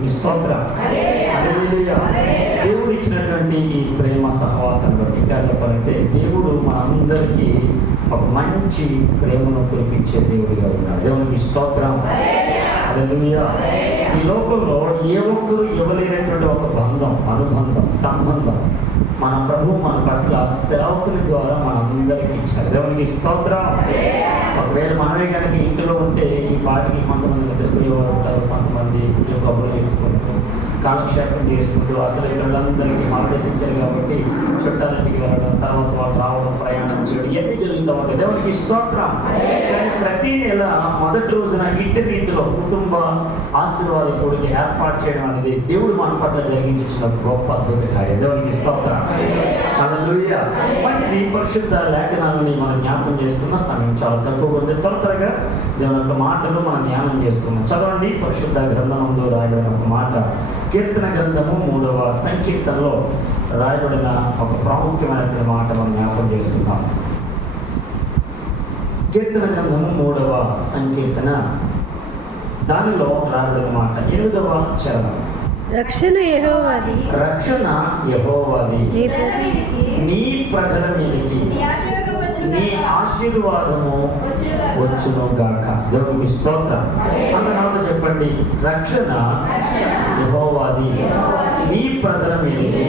దేవునికి స్తోత్రం. హల్లెలూయా. దేవుడు ఇచ్చినటువంటి ఈ ప్రేమ సహవాసంలో ఇంకా చెప్పాలంటే దేవుడు మనందరికీ ఒక మంచి ప్రేమను కురిపించే దేవుడిగా ఉన్నాడు. దేవునికి స్తోత్రం. హల్లెలూయా. ఈ లోకంలో ఏ ఒక్కరు ఇవ్వలేనటువంటి ఒక బంధం, అనుబంధం, సంబంధం మన ప్రభువు మన పట్ల సేవకుని ద్వారా మనందరికీ ఇచ్చారు. దేవునికి స్తోత్రం. ఒకవేళ మనమే కనుక ఇంట్లో ఉంటే ఈ పాటికి కొంతమంది నిద్రపోయేవారు ఉంటారు, కొంతమంది కొంచెం కబుర్లు చెప్పుకుంటూ కాలక్షేపం చేసుకుంటూ అసలు వీళ్ళందరికీ హాలిడేస్ ఇచ్చారు కాబట్టి చుట్టాలింటికి వెళ్ళడం, తర్వాత వాళ్ళు రావడం, ప్రయాణం చేయడం ఇవన్నీ జరుగుతూ ఉంటాయి. దేవునికి స్తోత్రం. కానీ ప్రతి నెల మొదటి రోజున ఇంటి రీతిలో కుటుంబ ఆశీర్వాద కూడికి ఏర్పాటు చేయడం అనేది దేవుడు మన పట్ల జరిగించిన గొప్ప అద్భుత కార్యం. దేవునికి స్తోత్రం. హల్లెలూయా. మంచిది. పరిశుద్ధ లేఖనాలని మనం జ్ఞాపకం చేసుకున్న సమయం చాలా తక్కువ ఉంది. త్వరగా దేవుని యొక్క మాటలు మనం ధ్యానం చేసుకున్నాం. చదవండి. పరిశుద్ధ గ్రంథంలో రాయబడిన ఒక మాట, కీర్తన గ్రంథము 3వ సంకీర్తనలో రాయబడిన ఒక ప్రాముఖ్యమైనటువంటి మాట మనం జ్ఞాపకం చేసుకుందాం. కీర్తన గ్రంథము 3వ సంకీర్తన, దానిలో రాయబడిన మాట 8వ చరణం. రక్షణ యెహోవాది, రక్షణ యెహోవాది, నీ ప్రజల మీదకి నీ ఆశీర్వాదము వచ్చును గాక. దేవునికి స్తోత్రం. అన్నమాట చెప్పండి. రక్షణ యెహోవాది, నీ ప్రజల మీదకి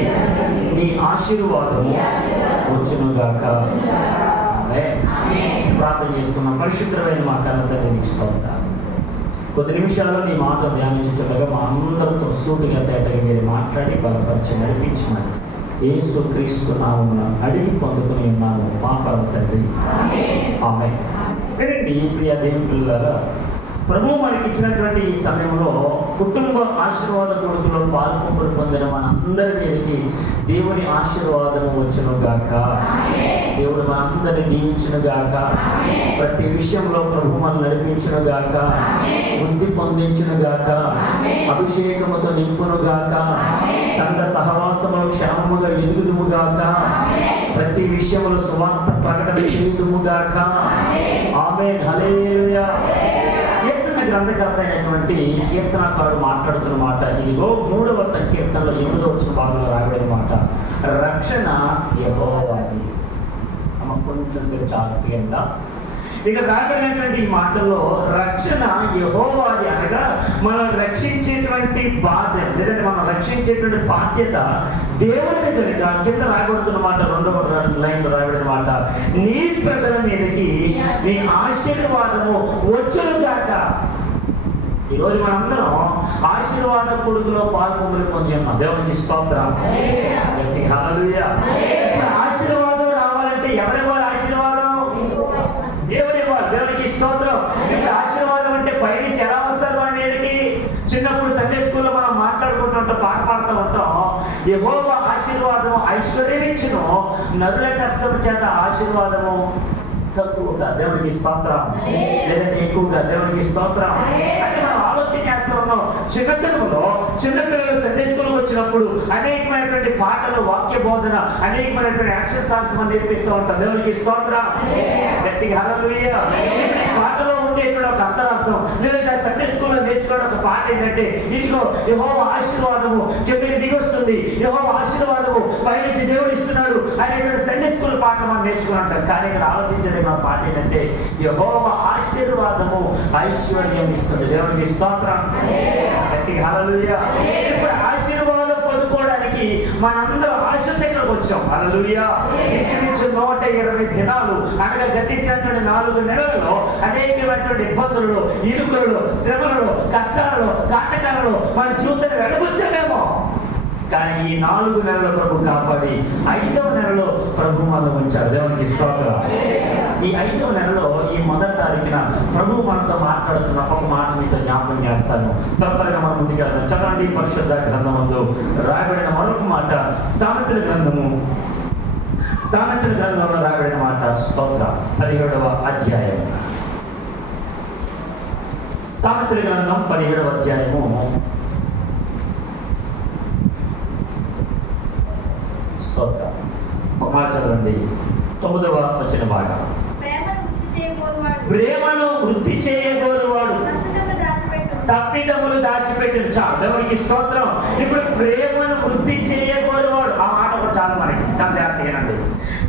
నీ ఆశీర్వాదము వచ్చును గాక. ప్రార్థన చేసుకున్నాం. పరిశుద్ధమైన మా కన్న తండ్రికి స్తోత్రం. కొద్ది నిమిషాల్లో నీ మాట ధ్యానించుండగా మా అందరితో సూటిగా తేటగా మీరు మాట్లాడి బలపరిచి నడిపించమని యేసు క్రీస్తు నామమున అడిగి పొందుకుని ఉన్నాము మా పరమ తండ్రి. ఆమేన్. వినండి ప్రియ దేవుని పిల్లలారా, ప్రభువు మనకి ఇచ్చినటువంటి ఈ సమయంలో కుటుంబ ఆశీర్వాద కొడుకులో పాల్పొంపులు పొందిన మనందరి మీదకి దేవుని ఆశీర్వాదం వచ్చును గాక. దేవుడు మనందరినీ దీవించును గాక. ప్రతి విషయంలో ప్రభు మనం నడిపించును గాక. బుద్ధి పొందించును గాక. అభిషేకముతో నింపును గాక. సంఘ సహవాసములో క్షేమముగా ఎదుగుదుము గాక. ప్రతి విషయంలో సువార్త ప్రకటన చేయుదుము గాక. ఆమేన్. హల్లెలూయా. గ్రంథకర్త అయినటువంటి కీర్తనకారుడు మాట్లాడుతున్న మాట ఇదిగో 3వ సంకీర్తనలో 8వ వచ్చిన భాగంలో రాయబడిన మాట, రక్షణ యెహోవాది. కొంచెం సేపు జాగ్రత్తగా ఇక రాబడినటువంటి ఈ మాటల్లో రక్షణ యెహోవాది అనగా మనం రక్షించేటువంటి బాధ్యత, లేదంటే మనం రక్షించేటువంటి బాధ్యత దేవుని దగ్గర కింద రాయబడుతున్న మాట 2వ లైన్లో రాయబడిన మాట, నీ ప్రజల మీదకి నీ ఆశీర్వాదము వచ్చును గాక. ఈరోజు మనందరం ఆశీర్వాద కొడుకులో పాల్పొంగులు పొంది ఉన్నాం. దేవునికి స్తోత్రం. హల్లెలూయా. ఇప్పుడు ఆశీర్వాదం రావాలంటే ఎవరివ్వాలి ఆశీర్వాదం? దేవుడివ్వాలి. దేవునికి స్తోత్రం. ఇప్పుడు ఆశీర్వాదం అంటే పైనుంచి ఎలా వస్తారు మన మీదకి? చిన్నప్పుడు సండే స్కూల్లో మనం మాట్లాడుకుంటూ పాట పాడుతూ ఉంటాం, యెహోవా ఆశీర్వాదము ఐశ్వర్యం ఇచ్చును, నరుల కష్టం చేత ఆశీర్వాదము తక్కువగా. దేవునికి స్తోత్రం. లేదంటే ఎక్కువగా. దేవునికి స్తోత్రం. అంటే మనం ఆలోచన చేస్తూ ఉన్నాం. చిన్నపిల్లలు సండే స్కూల్కి వచ్చినప్పుడు అనేకమైనటువంటి పాటలు, వాక్య బోధన, అనేకమైనటువంటి యాక్షన్ సాంగ్స్ మనం నేర్పిస్తూ ఉంటాం. దేవునికి స్తోత్రం. గట్టిగా హల్లెలూయా. పాటలో ఉండే ఇక్కడ ఒక అంతరార్థం, లేదంటే సండే స్కూల్లో నేర్చుకోవడం ఒక పాట ఏంటంటే, ఇదిగో యెహోవా ఆశీర్వాదము కిందకి దిగొస్తుంది, యెహోవా ఆశీర్వాదము పైనుంచి దేవుడు ఇస్తున్నాడు అనేటువంటి సండే స్కూల్ పాట మనం నేర్చుకుని. కానీ ఇక్కడ ఆలోచించేది మా పాట ఏంటంటే, యెహోవా ఆశీర్వాదము ఐశ్వర్యం ఇస్తుంది. దేవునికి స్తోత్రం. గట్టిగా హల్లెలూయా. ఇప్పుడు ఆశీర్వాదం పొందుకోవడానికి మనందరం ఆశ దగ్గరకు వచ్చాం. హల్లెలూయా. ఇంచుమించు 120 దినాలు అనగా గతించినటువంటి 4 నెలలలో అనేకమైనటువంటి ఇబ్బందులలో, ఇరుకులలో, శ్రమలలో, కష్టాలలో, కాటకాలలో మన జీవితాన్ని వెళ్ళబుచ్చామేమో. కానీ ఈ 4 నెలల ప్రభు కాపాడి 5వ నెలలో ప్రభు మనం ఉంచారు. దేవునికి స్తోత్రం. ఈ 5వ నెలలో ఈ 1వ తారీఖున ప్రభు మనతో మాట్లాడుతున్న ఒక మాట మీతో జ్ఞాపకం చేస్తాను. త్వరగా మనం ముందుకు వెళ్తాం. చదవండి. పరిశుద్ధ గ్రంథంలో రాయబడిన మరొక మాట, సామెతల గ్రంథంలో రాయబడిన మాట, స్తోత్ర 17వ అధ్యాయం. సామెతల గ్రంథం 17వ అధ్యాయము స్తోత్రం. ఒక మాట చదవండి. 9వ వచన భాగం. ప్రేమను వృద్ధి చేయగోరువాడు తప్పిదములు దాచిపెట్టు. కలిగిన చాలు. దేవునికి స్తోత్రం. ఇప్పుడు ప్రేమను వృద్ధి చేయకూడవాడు, ఆ మాట కూడా చాలా మనకి చాలా జాగ్రత్తగానండి.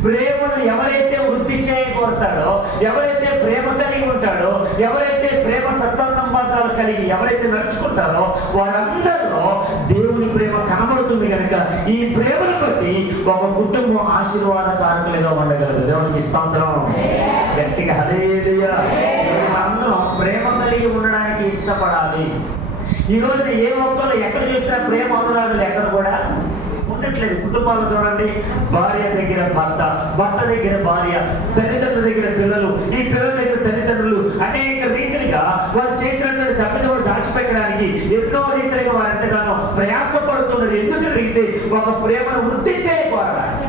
ప్రేమను ఎవరైతే వృద్ధి చేయకూడతాడో, ఎవరైతే ప్రేమ కలిగి ఉంటాడో, ఎవరైతే ప్రేమ సత్సంబంధాలు కలిగి ఎవరైతే నడుచుకుంటారో వారందరిలో దేవుని ప్రేమ కనబడుతుంది కనుక ఈ ప్రేమను బట్టి ఒక కుటుంబం ఆశీర్వాదకారకులుగా ఉండగలదు. దేవునికి స్తోత్రం. గట్టిగా హల్లెలూయా. మనందరం ప్రేమ కలిగి ఉండడానికి ఇష్టపడాలి. ఈ రోజున ఏ ఒక్కరు ఎక్కడ చూసినా ప్రేమ అనురాగులు ఎక్కడ కూడా ఉండట్లేదు. కుటుంబాలు చూడండి, భార్య దగ్గర భర్త, భర్త దగ్గర భార్య, తల్లిదండ్రుల దగ్గర పిల్లలు, ఈ పిల్లల దగ్గర తల్లిదండ్రులు అనేక రీతిగా వారు చేసినటువంటి తప్పిదములు దాచిపెట్టడానికి ఎన్నో రీతిగా వారు ఎంతగానో ప్రయాసపడుతున్నారు. ఎందుకు అడిగితే ఒక ప్రేమను వృద్ధి చేయకూడడానికి.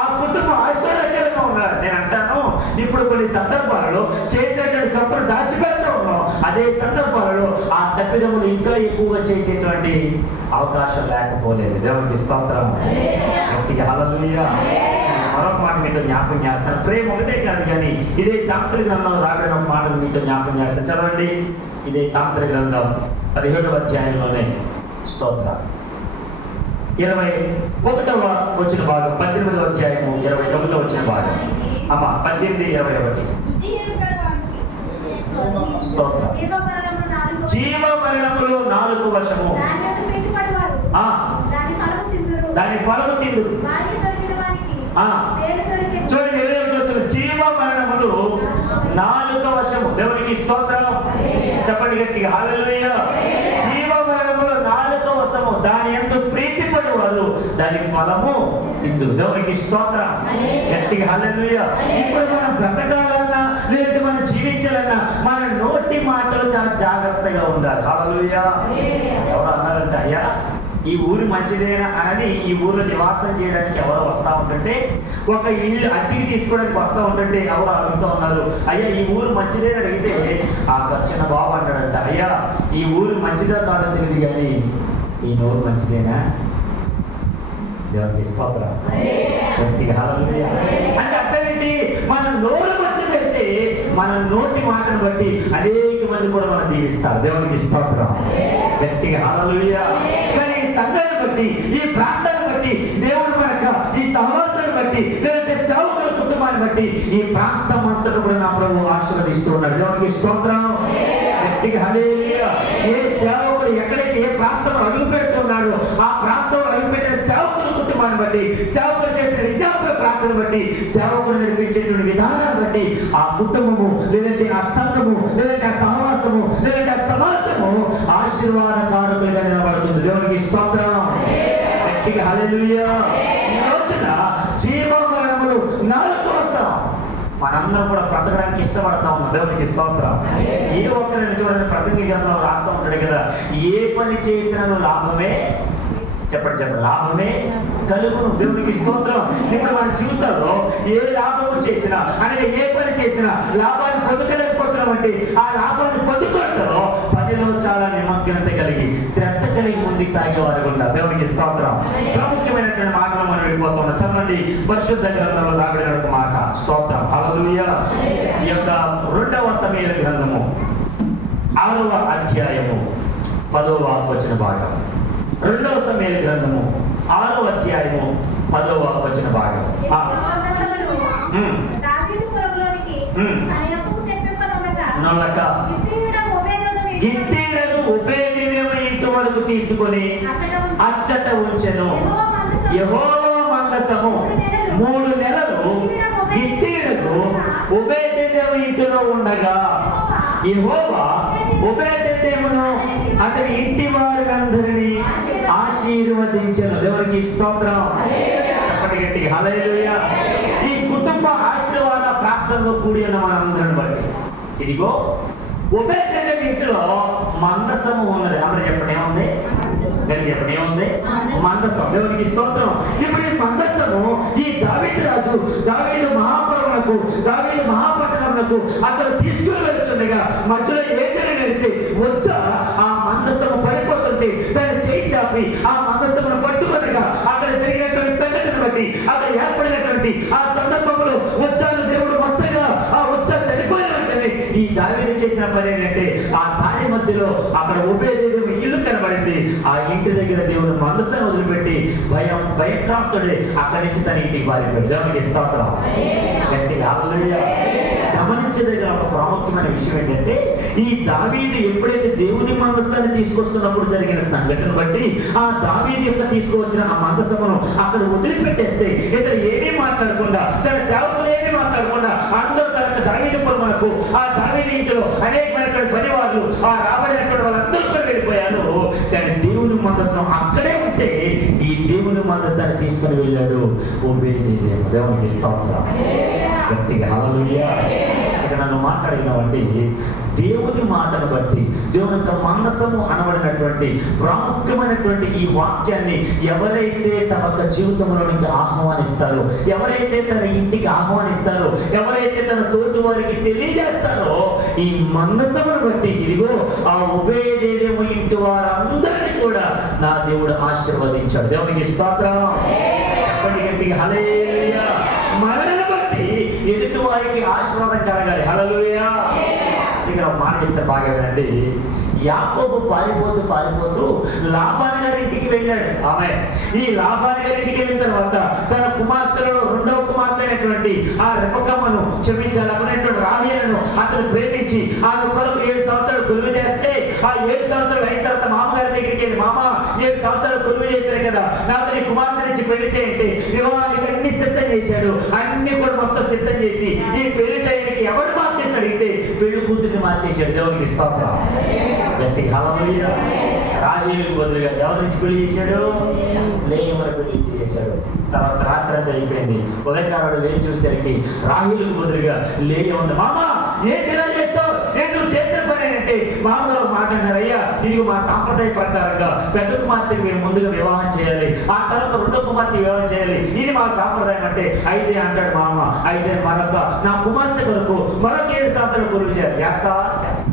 ఆ కుటుంబం ఆశ్చర్యకరంగా ఉన్నారు. నేను అంటాను, ఇప్పుడు కొన్ని సందర్భాలలో చేసేటువంటి తప్పులు దాచిపెడుతూ ఉన్నాం. అదే సందర్భాలలో ఆ తప్పిదములు ఇంకా ఎక్కువగా చేసేటువంటి అవకాశం లేకపోలేదు. దేవునికి స్తోత్రం. హల్లెలూయా. మరొక మాట మీతో జ్ఞాపకం చేస్తాను. ప్రేమ ఒకటే కాదు కానీ ఇదే సామెతల గ్రంథంలో రాబడిన ఒక మాటలు మీతో జ్ఞాపకం చేస్తాను. చదవండి. ఇదే సామెతల గ్రంథం 17వ అధ్యాయంలోనే స్తోత్రం 21వ వచ్చిన భాగం, 18వ అధ్యాయము 21వ వచ్చిన భాగం. అమ్మ 18:21. స్తోత్రం. జీవ మరణములు 4 వశము, దాని ఫలము తిందురు. చూడండి, జీవ మరణములు 4 వశము. దేవునికి స్తోత్రం. చెప్పండి గట్టిగా హల్లెలూయా. జీవ మరణములు 4 వశము, దాని యందు ప్రీతిపడు వారు దాని ఫలము తిందురు. దేవునికి స్తోత్రం. గట్టిగా హల్లెలూయా. ఇప్పుడు మనం బ్రతకాలన్నా లేదంటే మనం జీవించాలన్నా మన నోటి మాటలు చాలా జాగ్రత్తగా ఉండాలి. హల్లెలూయా. ఎవరు అన్నారంటే, అయ్యా ఈ ఊరు మంచిదేనా అని ఈ ఊర్లో నివాసం చేయడానికి ఎవరో వస్తూ ఉంటుంటే, ఒక ఇల్లు అద్దెకి తీసుకోవడానికి వస్తూ ఉంటుంటే ఎవరు అడుగుతూ ఉన్నారు, అయ్యా ఈ ఊరు మంచిదేని అడిగితే ఆ చిన్న బాబు అంటాడంట, అయ్యా ఈ ఊరు మంచిదా కాదో తెలియదు కానీ ఈ నోరు మంచిదేనా? దేవునికి స్తోత్రం. హల్లెలూయా. అంటే అర్థం ఏంటి? మన నోరు మంచిదైతే మన నోటి మాటను బట్టి అనేక మంది కూడా మనం దీవిస్తారు. దేవునికి స్తోత్రం. గట్టిగా హల్లెలూయా. కానీ ఈ సంఘాన్ని బట్టి, ఈ ప్రాంతాన్ని బట్టి, దేవుడు మనకు ఈ సహవాసాన్ని బట్టి, లేదంటే సేవకుల కుటుంబాన్ని బట్టి ఈ ప్రాంతం అంతటా కూడా నా ప్రభువు ఆశీర్వదిస్తూ ఉన్నాడు. దేవునికి స్తోత్రం. గట్టిగా హల్లెలూయా. ఏ సేవకుడు ఎక్కడైతే ఏ ప్రాంతంలో అడుగు పెడుతున్నాడో ఆ ప్రాంతంలో అడుగు పెట్టిన సేవకుల కుటుంబాన్ని బట్టి, సేవకులు చేసిన విజ్ఞాపన ప్రాంతాన్ని బట్టి, సేవకుడు నడిపించేటువంటి విధానాన్ని బట్టి ఆ కుటుంబము లేదంటే ఆ సంఘము లేదంటే ఆ సహవాసము లేదంటే ఆ సమాజము ఆశీర్వాదకారకులుగా నిలబడుతుంది. దేవునికి స్తోత్రం. గట్టిగా హల్లెలూయా. ఈ రోజున జీవ మరణములు 4 వశం. మనందరం కూడా బ్రతకడానికి ఇష్టపడతా ఉన్నాం. దేవునికి స్తోత్రం. ఏ ఒక్కరిని చూడండి, ప్రసంగి గ్రంథంలో రాస్తూ ఉంటాడు కదా, ఏ పని చేసినా లాభమే, చెప్పండి లాభమే కలుగును. దేవునికి స్తోత్రం. ఇప్పుడు మన జీవితంలో ఏ లాభము చేసినా అనగా ఏ పని చేసినా లాభాన్ని పొందుకోలేకపోతున్నాం అంటే ఆ లాభాన్ని పొందుకోవడంలో పనిలో చాలా నిమగ్నత కలిగి శ్రద్ధ కలిగి ముందుకు సాగేవారు ఉంటారు. దేవునికి స్తోత్రం. ప్రాముఖ్యమైనటువంటి మాటలు మనం వెళ్ళిపోతున్నాం. చదవండి పరిశుద్ధ గ్రంథంలో రాబడిన ఒక మాట. స్తోత్రం. హల్లెలూయా. ఈ యొక్క 2వ సమూయేలు గ్రంథము 6వ అధ్యాయము 10వ వచన భాగం. 2వ సమూయేలు గ్రంథము 6వ అధ్యాయము 10వ వచన భాగం. గిత్తీలను ఒబేదెదోము ఇంటి వరకు తీసుకొని అచ్చట ఉంచెను. యెహోవా మందసము 3 నెలలు గిత్తీలకు ఒబేదెదోము ఇంటిలో ఉండగా యెహోవా ఒబేదెదోమును అతని ఇంటి వారందరినీ ఆశీర్వదించెను. దేవునికి స్తోత్రం. చెప్పండి గట్టిగా హల్లెలూయా. ఈ కుటుంబ ఆశీర్వాద ప్రాప్తంలో కూడి ఉన్న మనందరిని బట్టి ఇదిగో ఒబేదెదోము ఇంటిలో మందసము ఉన్నది. అందరూ చెప్పండి ఏముంది? చెప్పండి ఏముంది? మందసం. దేవునికి స్తోత్రం. ఇప్పుడు ఈ మందసము ఈ దావీదు రాజు దావీదు మహాపట్టణములకు అతను తీసుకుని వెళ్తుండగా మధ్యలో ఏం జరిగితే వచ్చా ఆ మందసము పడిపోతుంటే తన చేయి చాపి ఆ మందసమును పట్టుకొనగా అక్కడ జరిగినటువంటి సంఘటన బట్టి అక్కడ ఏర్పడినటువంటి ఆ సందర్భంలో వచ్చాను దేవుడు మొత్తగా ఆ వచ్చా చనిపోయిన వెంటనే ఈ దావీదు చేసిన పని ఏంటంటే ఆ దారి మధ్యలో అక్కడ ఒబేదెదోము ఇల్లు ఆ ఇంటి దగ్గర దేవుని మందసాన్ని వదిలిపెట్టి భయక్రాంతుడే అక్కడి నుంచి తన ఇంటికి పారిపోయాడు. దేవునికి స్తోత్రం. గట్టిగా హల్లెలూయా. గమనించదగిన ఒక ప్రాముఖ్యమైన విషయం ఏంటంటే, ఈ దావీదు ఎప్పుడైతే దేవుని మందసాన్ని తీసుకొస్తున్నప్పుడు జరిగిన సంఘటన బట్టి ఆ దావీదు యొక్క తీసుకువచ్చిన ఆ మందసమును అక్కడ వదిలిపెట్టేస్తే ఇతను ఏమీ మాట్లాడకుండా, తన సేవకులు ఏమీ మాట్లాడకుండా అందరూ తన దావీదు మనకు ఆ దావీదు ఇంటిలో అనేకమైనటువంటి పనివాళ్ళు ఆ రాబడినటువంటి వాళ్ళందరూ కూడా వెళ్ళిపోయారు. కానీ దేవుని మందసం అక్కడే ఉంటే ఈ దేవుని మందసాన్ని తీసుకుని వెళ్ళాడు ఓబేదేదోము. దేవునికి స్తోత్రం. గట్టిగా హల్లెలూయా. ఇక్కడ నన్ను మాట్లాడినవండి, దేవుని మాటను బట్టి దేవుని యొక్క మందసము అనబడినటువంటి ప్రాముఖ్యమైనటువంటి ఈ వాక్యాన్ని ఎవరైతే తమ యొక్క జీవితంలోనికి ఆహ్వానిస్తారో, ఎవరైతే తన ఇంటికి ఆహ్వానిస్తారో, ఎవరైతే తన తోటి వారికి తెలియజేస్తారో, ఈ మందసమును బట్టి ఇదిగో ఆ ఓబేదేదోము ఇంటి వారందరినీ కూడా నా దేవుడు ఆశీర్వదించాడు. దేవునికి స్తోత్రం. గట్టిగా హల్లెలూయా. మనల్ని బట్టి ఎదుటి వారికి ఆశీర్వాదం కలగాలి. హల్లెలూయా. ఇక్కడ మాట చెప్తే బాగా వినండి. యాకోబు పారిపోతూ లాబాను గారి ఇంటికి వెళ్ళాడు. ఆమె ఈ లాబాను గారి ఇంటికి వెళ్ళిన తర్వాత తన కుమార్తెలలో రెండవ కుమార్తె అయినటువంటి ఆ రెబెక్కమ్మను క్షమించాలనుకునేటువంటి రాహేలును అతను ప్రేమించి ఆమె కొరకు 7 సంవత్సరాలు కొలువు చేస్తే, ఆ 7 సంవత్సరాలు అయిన తర్వాత మామగారి దగ్గరికి వెళ్ళి, మామ 7 సంవత్సరాలు కొలువు చేశారు కదా, నాకు నీ కుమార్తె నుంచి పెళ్లి చేయండి. వివాహానికి అన్ని సిద్ధం చేశాడు. అన్ని కూడా మొత్తం సిద్ధం చేసి ఈ పెళ్లి టైంకి ఎవరు మార్చేసి అడిగితే పెళ్లి కూతురిని మార్చేశాడు. దేవునికి స్తోత్రం. గట్టిగా హల్లెలూయా. రాహేలుకు బదులుగా ఎవరి నుంచి పెళ్లి చేశాడు? లేయమని పెళ్లి చేశాడు. తర్వాత రాత్రి అంతా అయిపోయింది. ఉదయకారుడు లేచి చూసేసరికి రాహేలుకు బదులుగా లేయ ఉంది. మామ ఏ దినాలు చేస్తావు? నువ్వు చేసిన పని అంటే మామూలు మాట అన్నారు, అయ్యా ఇది మా సాంప్రదాయ ప్రకారంగా పెద్ద కుమార్తెకి మీరు ముందుగా వివాహం చేయాలి, ఆ తర్వాత రెండో కుమార్తె వివాహం చేయాలి, ఇది మా సాంప్రదాయం అంటే. అయితే అంటాడు మామ, అయితే మరొక నా కుమార్తె కొరకు మరొక 7 సంవత్సరాలు కొలువు చేయాలి. చేస్తావా? చేస్తా.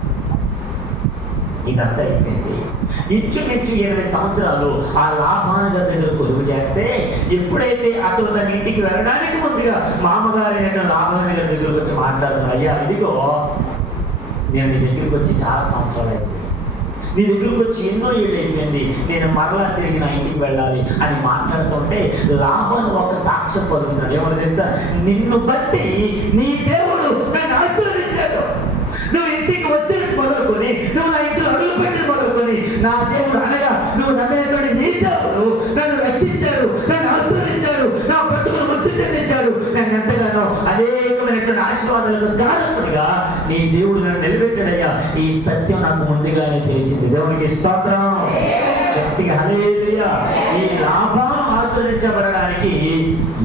ఇదంతా అయిపోయింది. ఇంచుమించు 20 సంవత్సరాలు ఆ లాబాను గారి దగ్గర కొలువు చేస్తే, ఎప్పుడైతే అతను తన ఇంటికి వెళ్ళడానికి ముందుగా మామగారు లాబాను గారి దగ్గరకు వచ్చి మాట్లాడుతున్నాడు, అయ్యా ఇదిగో నేను నీ దగ్గరికి వచ్చి చాలా సంవత్సరాలు అయిపోయింది, నీ దగ్గరికి వచ్చి ఎన్నో ఏళ్ళు అయిపోయింది, నేను మరలా తిరిగి నా ఇంటికి వెళ్ళాలి అని మాట్లాడుతుంటే లాబాను ఒక సాక్ష్యం పలుకుతున్నాడు. ఏమో తెలుసా? నిన్ను బట్టి నీ దేవుడు నన్ను ఆశీర్వదించాడు. నువ్వు ఇంటికి వచ్చే మొదలుకొని, నువ్వు నా ఇంట్లో అడుగు పెట్టి మొదలుకొని, నా దేవుడు అనగా నువ్వు నమ్మేటువంటి నీ దేవుడు నన్ను రక్షించారు, నన్ను ఆశీర్వదించారు, నా బ్రతుకును మృతి చెందించారు. నన్ను ఎంతగానో అనేకమైనటువంటి ఆశీర్వాదాలకు కారణముడిగా నీ దేవుడు నన్ను నిలబెట్టాడయ్యా. ఈ సత్యం నాకు ముందుగానే తెలిసింది. దేవునికి స్తోత్రం. గట్టిగా హల్లెలూయా. ఈ లాబాను ఆశీర్వదించబడడానికి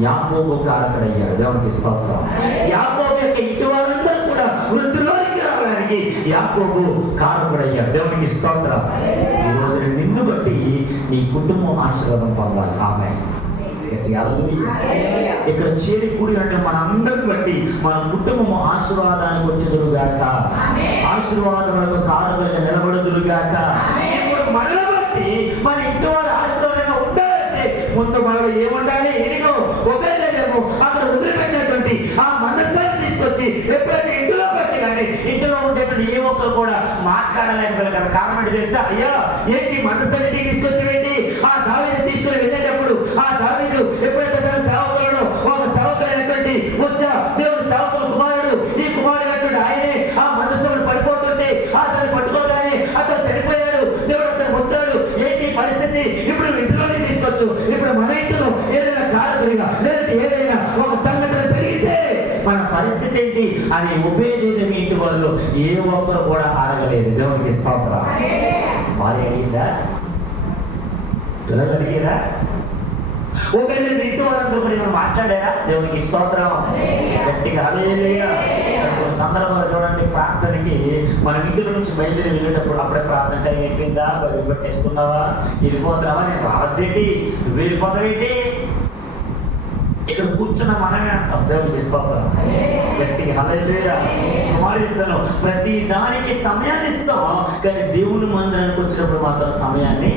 యాకోబు కారకుడయ్యాడు. దేవునికి స్తోత్రం. యాకోబు యొక్క ఇంటి వారందరూ కూడా వృద్ధిలోనికి రావడానికి యాకోబు కారకుడయ్యాడు. దేవునికి స్తోత్రం. ఈ రోజు నిన్ను బట్టి నీ కుటుంబం ఆశీర్వాదం పొందాలి. ఆమె ఇక్కడ చేరి కూడి అంటే మనందరిని బట్టి మన కుటుంబము ఆశీర్వాదానికి వచ్చేదురుగాక, ఆశీర్వాదములకు కారణంగా నిలబడుదురుగాక. ఇప్పుడు మనల్ని బట్టి మన ఇంటి వారు ఆశీర్వాదంగా ఉండాలంటే ముందు మనలో ఏముండాలి? ఇదిగో ఓబేదేదోము అక్కడ వదిలిపెట్టినటువంటి ఆ మనస్సాన్ని తీసుకొచ్చి ఎప్పుడైతే ఇంటిలో బట్టి కానీ ఇంటిలో ఉండేటువంటి ఏ ఒక్కరు కూడా మాట్లాడలేకపోయారు. కారణం ఏంటి తెలుసా? అయ్యా ఏంటి మనస్సాన్ని తీసుకొచ్చి వెళ్ళి ఆ దావీదు తీసుకుని వెళ్ళేటప్పుడు ఆ దావీదు ఎప్పుడైతే తన సేవకులను ఒక సేవకులైనటువంటి వచ్చా దేవుడు సేవకుల కుమారుడు, ఈ కుమారుడైనటువంటి ఆయనే ఆ మనస్సును పడిపోతుంటే అతను పట్టుకోగానే అతను చనిపోయాడు. దేవుడు అతను పొందాడు. ఏంటి పరిస్థితి? ఇప్పుడు ఇంట్లోనే తీసుకోవచ్చు. ఇప్పుడు మన ఇంట్లో ఏదైనా కారణంగా లేదంటే ఏదైనా ఒక సంఘటన జరిగితే మన పరిస్థితి ఏంటి అని ఓబేదేదోము ఇంటి వాళ్ళు ఏ ఒక్కరు కూడా అడగలేదు. దేవునికి స్తోత్రం. భార్య అడిగిందా? పిల్లలు అడిగారా? ఓబేదేదోము ఇంటి వాళ్ళందరూ కూడా ఏమైనా మాట్లాడారా? దేవునికి స్తోత్రం. గట్టిగా హల్లెలూయా. కొన్ని సందర్భాలు చూడండి, ప్రార్థనకి మనం ఇంటి నుంచి బయలుదేరి వెళ్ళేటప్పుడు అప్పుడే ప్రార్థన టైం అయిపోయిందా, బయలు పెట్టేసుకున్నావా, వెళ్ళిపోతున్నావా, నేను రావద్దేంటి, నువ్వు వెళ్ళిపోతావేంటి? ఇక్కడ కూర్చున్న మనమే అంటాం. దేవునికి స్తోత్రం. గట్టిగా హల్లెలూయా. కుమారుడితో ప్రతి దానికి సమయాన్ని ఇస్తాం, కానీ దేవుని మందిరానికి వచ్చినప్పుడు మాత్రం సమయాన్ని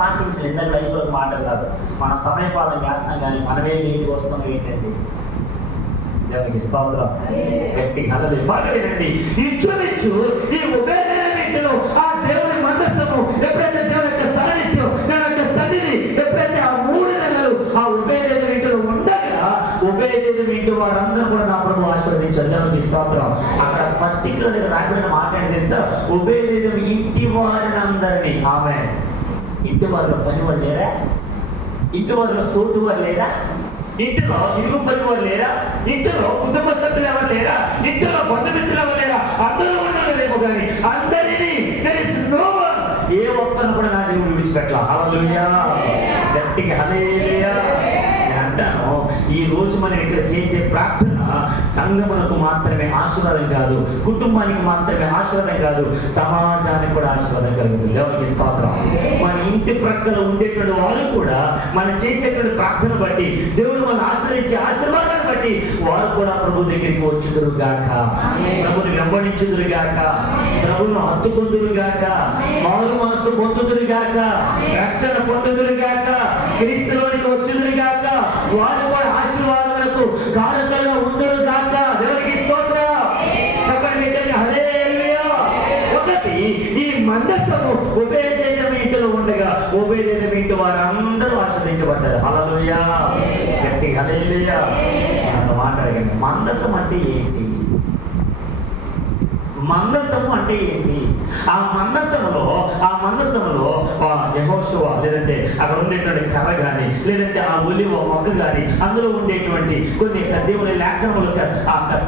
పాటించలేదు. ఇందాక లైఫ్లోకి మాటలు కాదు, మన సమయ పాలన చేస్తాం కానీ మనమే లేటికి వస్తున్నాం. ఏంటండి? దేవునికి స్తోత్రం. గట్టిగా హల్లెలూయా. బాగా వినండి. ఇంచుమించు ఈ ఓబేదేదోము ఇంటిలో ఆ దేవుని మందసము ఎప్పుడైతే దేవుని యొక్క సాన్నిధ్యం పర్టికులర్గా రాబడిన మాట్లాడి తెలుసా, ఒబేదేదోము ఇంటి వారిని అందరినీ. ఆమె ఇంటి వారిలో పని వాళ్ళు లేరా? ఇంటి వారిలో తోటి వారు లేరా? ఇంటిలో ఇరుగు పని వారు లేరా? ఇంటిలో కుటుంబ సభ్యులు ఎవరు లేరా? ఇంటిలో బంధుమిత్రులు ఎవరు లేరా? అందరూ ఉన్నారేమో కానీ అందరినీ ఏ ఒక్కరిని కూడా నా దేవుడు విడిచిపెట్టాల. హల్లెలూయా, గట్టిగా హల్లెలూయా. నేను అంటాను, ఈ రోజు మనం ఇక్కడ చేసే ప్రార్థన సంఘమునకు మాత్రమే ఆశీర్వాదం కాదు, కుటుంబానికి మాత్రమే ఆశీర్వాదం కాదు, సమాజానికి కూడా ఆశీర్వాదం కలుగుతుంది. దేవునికి స్తోత్రం. మన ఇంటి ప్రక్కన ఉండేటువంటి వారు కూడా మనం చేసేటువంటి ప్రార్థన బట్టి, దేవుడు మనం ఆశ్రయించే ఆశీర్వాదాన్ని బట్టి వారు కూడా ప్రభు దగ్గరికి వచ్చుదురు గాక, ప్రభుని వెంబడించుదురు గాక, ప్రభును హత్తుకుందురు గాక, మారు మనసు పొందుదురు గాక, రక్షణ పొందుదురు గాక, క్రీస్తులోనికి వచ్చుదురు గాక, వారు కూడా ఆశీర్వాదములకు కారకులుగా ఉందురు గాక. దేవునికి స్తోత్రం. చెప్పండి హల్లెలూయా. ఒకటి, ఈ మందసము ఒబేదేదోము ఇంటిలో ఉండగా ఒబేదేదోము ఇంటి వారందరూ ఆశీర్వదించబడ్డారు. హల్లెలూయా, గట్టి హల్లెలూయా. మాట్లాడగండి, మందసం అంటే ఏంటి? మందసము అంటే ఏంటి? ఆ మందసములో యెహోషువ లేదంటే అక్కడ ఉండేటువంటి కర్ర కానీ, లేదంటే ఆ ఒలివ మొక్క కానీ, అందులో ఉండేటువంటి కొన్ని దేవుని లేఖనములకు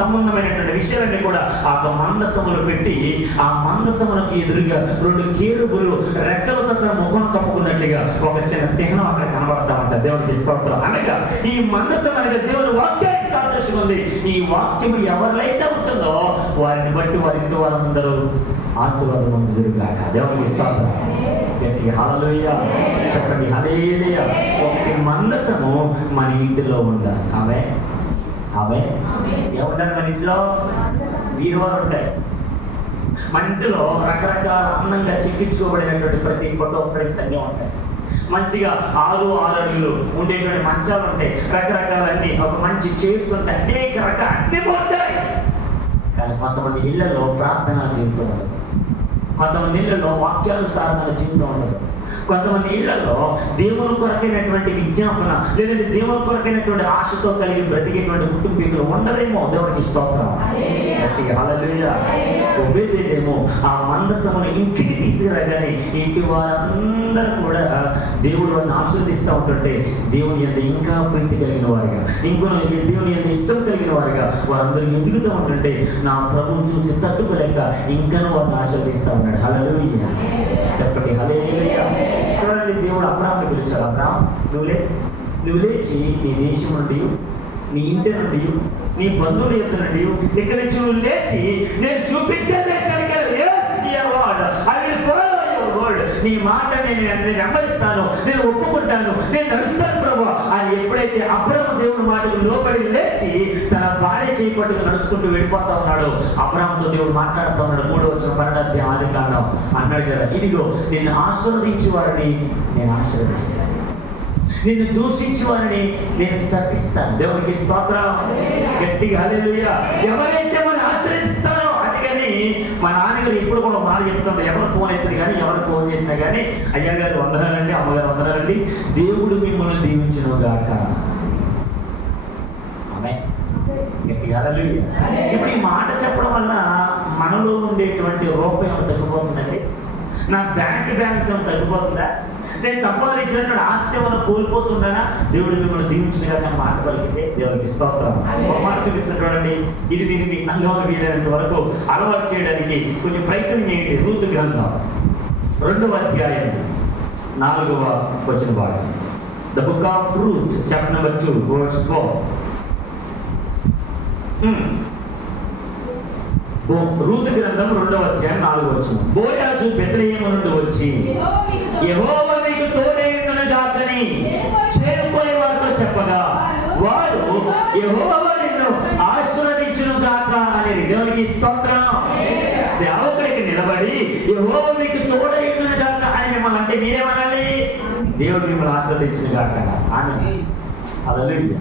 సంబంధమైనటువంటి విషయాలన్నీ కూడా ఆ మందసములు పెట్టి, ఆ మందసములకు ఎదురుగా 2 కేరుబులు రెక్కలతో తన ముఖం కప్పుకున్నట్లుగా ఒక చిన్న చిహ్నం అక్కడ కనబడతా ఉంటారు. దేవునికి స్తోత్రం. అనగా ఈ మందసం అనగా దేవుని వాక్యానికి సాదృశ్యం ఉంది. ఈ వాక్యం ఎవరిలైతే ఉంటుందో వారిని బట్టి వారి ఇంటి వారందరూ ఆశీర్వాదం పొందుదురుగాక. దేవునికి స్తోత్రం. గట్టిగా హల్లెలూయా చెప్పండి, హల్లెలూయా. ఒకటి, మందసము మన ఇంటిలో ఉండాలి. ఆమె ఏముండాలి మన ఇంట్లో? వీరువారు ఉంటాయి మన ఇంటిలో. రకరకాల అందంగా చిక్కించుకోబడినటువంటి ప్రతి ఫోటో ఫ్రేమ్స్ అన్నీ ఉంటాయి. మంచిగా 6 అడుగులు ఉండేటువంటి మంచాలు ఉంటాయి, రకరకాలన్నీ, ఒక మంచి చైర్స్ ఉంటాయి, అనేక రకాల అన్ని పోతాయి. కానీ కొంతమంది ఇళ్లలో ప్రార్థనా జీవితం ఉండదు, కొంతమంది ఇళ్లలో వాక్యానుసారమైన జీవితం ఉండదు, కొంతమంది ఇళ్లలో దేవుని కొరకైనటువంటి విజ్ఞాపన లేదంటే దేవుని కొరకైనటువంటి ఆశతో కలిగి బ్రతికేటువంటి కుటుంబీకులు ఉండరేమో. దేవునికి స్తోత్రం. హల్లెలూయా. ఒబేదేదోము ఆ మందసమును ఇంటికి తీసుకురాగానే ఇంటి వారందరూ కూడా దేవుడు వారిని ఆశీర్వదిస్తూ ఉంటుంటే దేవుని యందు ఇంకా ప్రీతి కలిగిన వారుగా, దేవుని యందు ఇష్టం కలిగిన వారుగా వారందరూ ఎదుగుతూ ఉంటుంటే నా ప్రభువు చూసి తట్టుకోలేక ఇంకనూ వారిని ఆశీర్వదిస్తూ ఉన్నాడు. హల్లెలూయా చెప్పండి, హల్లెలూయా. చూడండి, దేవుడు అబ్రాహాముని పిలిచాడు. అబ్రాహాం, నువ్వు లేచి నీ దేశం నుండి, నీ ఇంటి నుండి, నీ బంధువుల యొక్క నుండి ఇక్కడి నుంచి నువ్వు లేచి నేను చూపించే దేశానికి నీ మాట నేను వెంబడిస్తాను, నేను ఒప్పుకుంటాను, నేను నడుస్తాను ప్రభు అని ఎప్పుడైతే అబ్రాహాము దేవుని మాటకు లోబడి లేచి తన భార్య చేయబట్టుగా నడుచుకుంటూ వెళ్ళిపోతా ఉన్నాడు, అబ్రాహాముతో దేవుడు మాట్లాడుతూ ఉన్నాడు. 3వ వచనం 12వ అధ్యాయం ఆదికాండం అన్నాడు కదా, ఇదిగో నిన్ను ఆశీర్వదించే వారిని నేను ఆశీర్వదిస్తాను, నిన్ను దూషించే వారిని నేను శపిస్తాను. దేవునికి స్తోత్రం. గట్టిగా హల్లెలూయా. ఎవరైతే మనం ఆశ్రయిస్తారో అందుకని మా నాన్నగారు ఇప్పుడు కూడా మాట చెప్తుంటారు, ఎవరు ఫోన్ ఎత్తారు కానీ, ఎవరు ఫోన్ చేసినా కానీ, అయ్యగారు వందనాలండి, అమ్మగారు వందనాలండి, దేవుడు మిమ్మల్ని దీవించును గాక. ఆమె గట్టిగా హల్లెలూయా. ఇప్పుడు ఈ మాట చెప్పడం వల్ల మనలో ఉండేటువంటి రూపం ఏమైనా తగ్గిపోతుందండి? నా బ్యాంక్ బ్యాలెన్స్ ఏమైనా తగ్గిపోతుందా? నేను సంపాదించినటువంటి ఆస్తి ఏమైనా కోల్పోతున్నానా? దేవుడు మిమ్మల్ని దీవించునుగా కానీ మాట పలికితే దేవునికి స్తోత్రం. ఒక మాట చూపిస్తున్న చూడండి, ఇది మీరు మీ సంఘంలో వీలైనంత వరకు అలవాటు చేయడానికి కొంచెం ప్రయత్నం చేయండి. రూతు గ్రంథం 2వ అధ్యాయం 4వ వచన భాగం. The book of Ruth chapter number 2 verse 4. Ruth గ్రంథం 2వ అధ్యాయం 4వ వచనం. బోయాజు బెత్లెహేము నుండి వచ్చి యెహోవా మీకు తోడైయుండును గాకని చేరుకునే వారితో చెప్పగా వారు యెహోవా నిన్ను ఆశీర్వదించును గాక అనేది. దేవునికి స్తోత్రం. సేవకుడికి నిలబడి యెహోవా మీకు తోడైయుండును గాక అని మిమ్మల్ని అంటే మీరేమనాలి? దేవుడు మిమ్మల్ని ఆశీర్వదించును గాక అని. హల్లెలూయా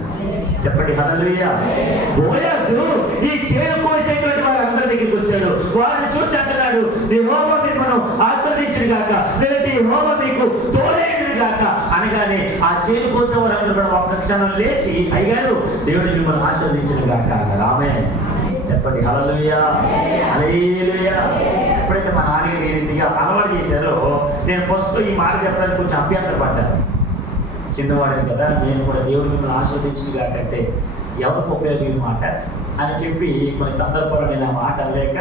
చెప్పండి, హల్లెలూయా. బోయాజు ఈ చేను కోసేటువంటి వారందరి దగ్గరికి వచ్చాడు. వారిని చూసి అంటున్నాడు, యెహోవా మిమ్మల్ని ఆశీర్వదించును గాక, లేదంటే యెహోవా మీకు తోడైయుండును గాక అనగానే ఆ చేను కోసే వారందరూ కూడా ఒక్క క్షణం లేచి, అయ్యారు దేవుడు మిమ్మల్ని ఆశీర్వదించును గాక అన్నారు. ఆమేన్. చెప్పండి హల్లెలూయా, హల్లెలూయా. ఎప్పుడైతే మా నాన్నగారు ఈ రీతిగా అలవాటు చేశారో, నేను ఫస్ట్ ఈ మాట చెప్పడానికి కొంచెం అభ్యంతర పడ్డాను. చిన్నవాడిని కదా, నేను కూడా దేవుడు మిమ్మల్ని ఆశీర్వదించింది కాకంటే ఎవరికి ఉపయోగం మాట అని చెప్పి కొన్ని సందర్భాలు నేను ఆ మాట అనలేక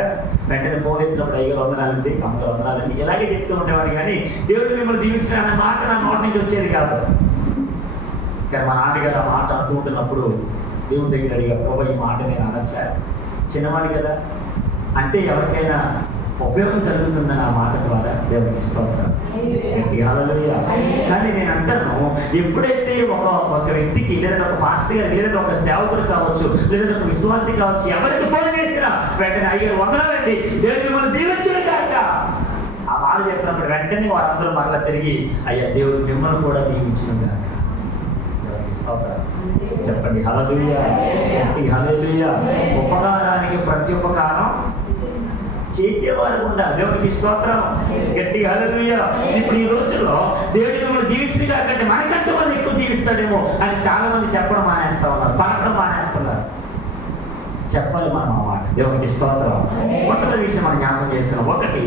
వెంటనే ఫోన్ ఎత్తినప్పుడు అయ్యో వందనాలండి, అమ్మగారు వందనాలండి ఇలాగే చెప్తూ ఉండేవాడు. కానీ దేవుడు మిమ్మల్ని దీవించిన అన్న మాట నా నోటి నుంచి వచ్చేది కాదు. కానీ మా నాన్నగారు ఆ మాట అంటూ ఉంటున్నప్పుడు దేవుని దగ్గర అడిగా, ప్రభు ఈ మాట నేను అనొచ్చా? చిన్నవాడి కదా అంటే ఎవరికైనా ఉపయోగం కలుగుతుందని ఆ మాట ద్వారా దేవునికి స్తోత్రం, గట్టిగా హల్లెలూయా. కానీ నేను అంటాను, ఎప్పుడైతే ఒక వ్యక్తికి లేదా ఒక పాస్టర్ గారికి లేదా ఒక సేవకుడు కావచ్చు లేదా ఒక విశ్వాసి కావచ్చు ఎవరికి ఫోన్ చేసినా వెంటనే అయ్యారు వందనాలండి, దేవుడు మిమ్మల్ని దీవించును గాక ఆ మాట చెప్పినప్పుడు వెంటనే వారందరూ మరలా తిరిగి అయ్యా దేవుడు మిమ్మల్ని కూడా దీవించును గాక. చెప్పండి హల్లెలూయా, హల్లెలూయా. ఉపకారానికి ప్రతి ఉపకారం చేసేవారు ఉండాలి. దేవునికి స్తోత్రం, గట్టిగా హల్లెలూయా. ఇప్పుడు ఈ రోజుల్లో దేవుడు మిమ్మల్ని దీవించింది కాకంటే మనకంటే వాళ్ళు ఎక్కువ దీవిస్తాడేమో అని చాలా మంది చెప్పడం మానేస్తా ఉన్నారు, పలకడం మానేస్తున్నారు. చెప్పాలి మనం ఆ మాట. దేవునికి స్తోత్రం. మొదటి విషయం మనం జ్ఞాపకం చేసుకున్నాం. ఒకటి,